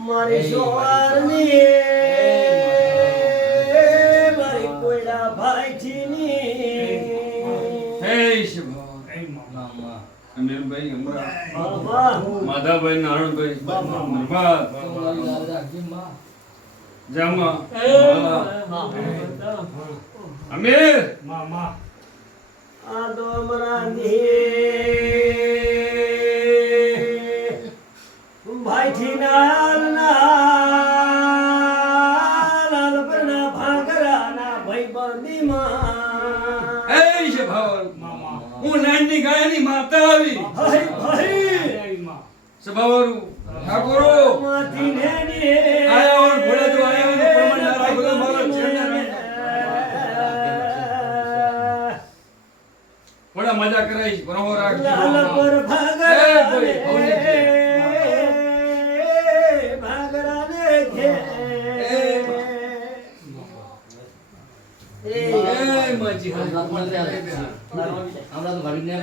મારી સોવારની મારી કોયડા ભાઈજીની હે શિવ અનિલભાઈ અમરા બાબા માધાભાઈ નારણભાઈ નર્મદ જામા અમીર આ તો અમરાની ભાઈજી લાલ પરના ભાગરાના ભાઈબંધીમાં હે શિવ હું નાની ગાયની માતા આવી સભાવાળું ઠાકોરો માથી નેની આયા ઓર ભોળા જો આયા ઓર પરમાન ના રાખો મારો ચેડના થોડા મજા કરાઈશ બરોબર રાખ લાલ પર ભાગરાને ભાગરાને ઘે એ માજી আমরা তো ভাবি না